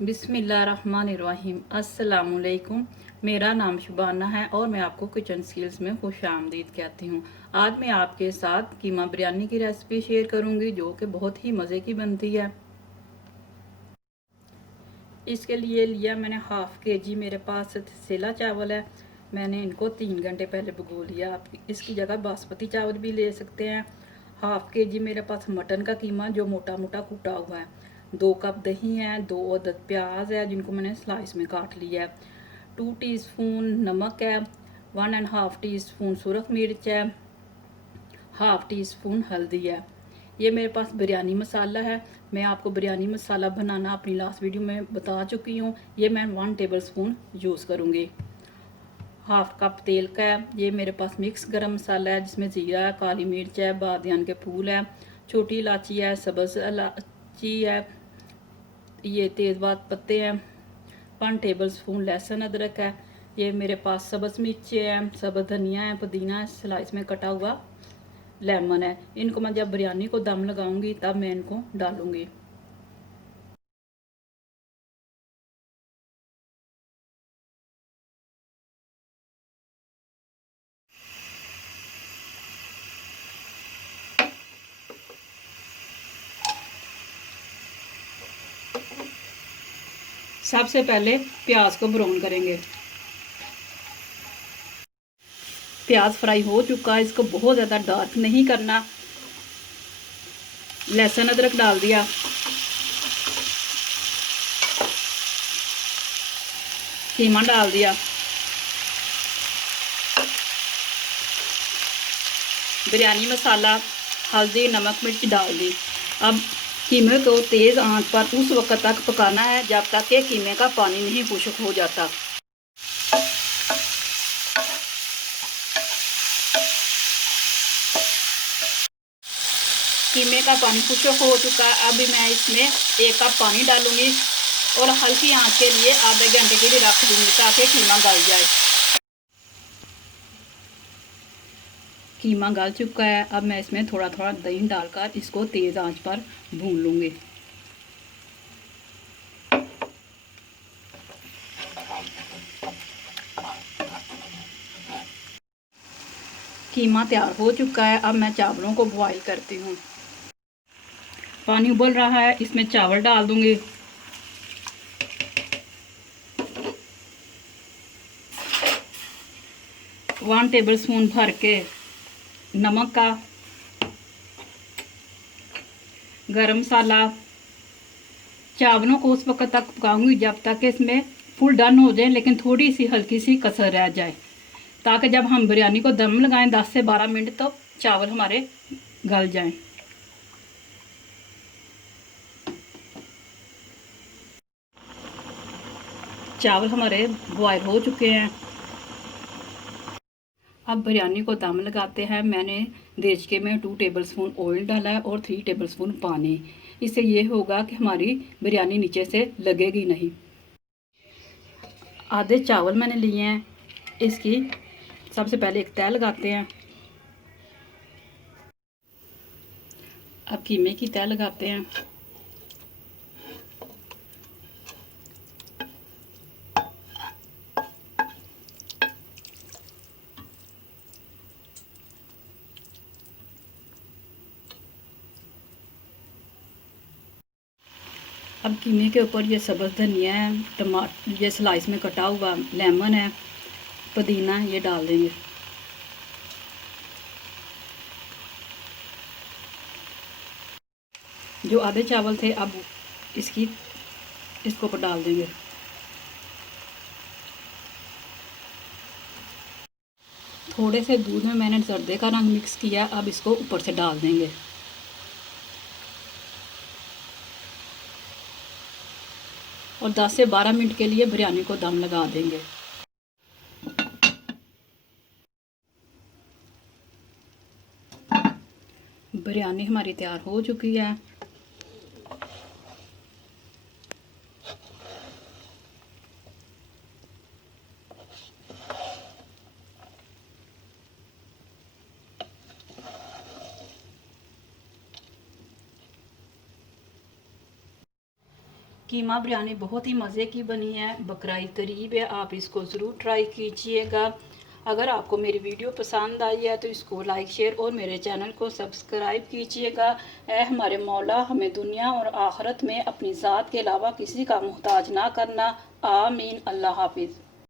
बिस्मिल्लाहिर्रहमानिर्रहीम। अस्सलामुअलैकुम। मेरा नाम शुबाना है और मैं आपको किचन स्किल्स में खुशामदीद कहती हूँ। आज मैं आपके साथ कीमा बिरयानी की रेसिपी शेयर करूँगी जो कि बहुत ही मज़े की बनती है। इसके लिए लिया मैंने हाफ़ के जी मेरे पास सेला चावल है। मैंने इनको 3 घंटे पहले भिगो लिया। आप इसकी जगह बासमती चावल भी ले सकते हैं। हाफ़ के जी मेरे पास मटन का कीमा जो मोटा मोटा कूटा हुआ है। 2 कप दही है, 2 अदद प्याज है जिनको मैंने स्लाइस में काट लिया है। 2 टीस्पून नमक है, 1.5 टीस्पून सुरख मिर्च है, हाफ़ टी स्पून हल्दी है। ये मेरे पास बिरयानी मसाला है। मैं आपको बिरयानी मसाला बनाना अपनी लास्ट वीडियो में बता चुकी हूँ। ये मैं 1 टेबल स्पून यूज़ करूँगी। हाफ़ कप तेल का है। ये मेरे पास मिक्स गरम मसाला है जिसमें ज़ीरा है, काली मिर्च है, बादियान के फूल है, छोटी इलायची है, सब्ज़ इलायची है, ये तेज़पात पत्ते हैं, 1 टेबल स्पून लहसुन अदरक है। ये मेरे पास सब्ज़ मिर्च है, सब्ज़ धनिया है, पुदीना है, स्लाइस में कटा हुआ लेमन है। इनको मैं जब बिरयानी को दम लगाऊंगी तब मैं इनको डालूंगी। सबसे पहले प्याज को ब्राउन करेंगे। प्याज फ्राई हो चुका है, इसको बहुत ज़्यादा डार्क नहीं करना। लहसुन अदरक डाल दिया, कीमा डाल दिया, बिरयानी मसाला, हल्दी, नमक, मिर्च डाल दी। अब कीमे को तेज़ आंच पर उस वक्त तक पकाना है जब तक कि कीमे का पानी नहीं खुश्क हो जाता। कीमे का पानी खुश्क हो चुका है। अब मैं इसमें 1 कप पानी डालूंगी और हल्की आंच के लिए आधे घंटे के लिए रख दूंगी ताकि कीमा गल जाए। कीमा गल चुका है। अब मैं इसमें थोड़ा थोड़ा दही डालकर इसको तेज़ आंच पर भून लूँगी। कीमा तैयार हो चुका है। अब मैं चावलों को बॉईल करती हूँ। पानी उबल रहा है, इसमें चावल डाल दूँगी। वन टेबल स्पून भर के नमक का, गरम मसाला। चावलों को उस वक्त तक पकाऊंगी जब तक इसमें फुल डन हो जाए लेकिन थोड़ी सी हल्की सी कसर रह जाए, ताकि जब हम बिरयानी को दम लगाएं 10 से 12 मिनट तो चावल हमारे गल जाएं। चावल हमारे बॉयल हो चुके हैं। अब बिरयानी को दम लगाते हैं। मैंने देचके में 2 टेबल स्पून ऑयल डाला है और 3 टेबल स्पून पानी। इससे ये होगा कि हमारी बिरयानी नीचे से लगेगी नहीं। आधे चावल मैंने लिए हैं। इसकी सबसे पहले एक तह लगाते हैं। अब कीमे की तह लगाते हैं। अब कीमे के ऊपर ये सब्ज़ धनिया है, टमाटर, ये स्लाइस में कटा हुआ लेमन है, पुदीना, ये डाल देंगे। जो आधे चावल थे अब इसको ऊपर डाल देंगे। थोड़े से दूध में मैंने जर्दे का रंग मिक्स किया। अब इसको ऊपर से डाल देंगे और 10 से 12 मिनट के लिए बिरयानी को दम लगा देंगे। बिरयानी हमारी तैयार हो चुकी है। कीमा बिरयानी बहुत ही मज़े की बनी है। बकरा ईद करीब है, आप इसको ज़रूर ट्राई कीजिएगा। अगर आपको मेरी वीडियो पसंद आई है तो इसको लाइक शेयर और मेरे चैनल को सब्सक्राइब कीजिएगा। ऐ हमारे मौला, हमें दुनिया और आखिरत में अपनी ज़ात के अलावा किसी का मोहताज ना करना। आमीन। अल्लाह हाफिज़।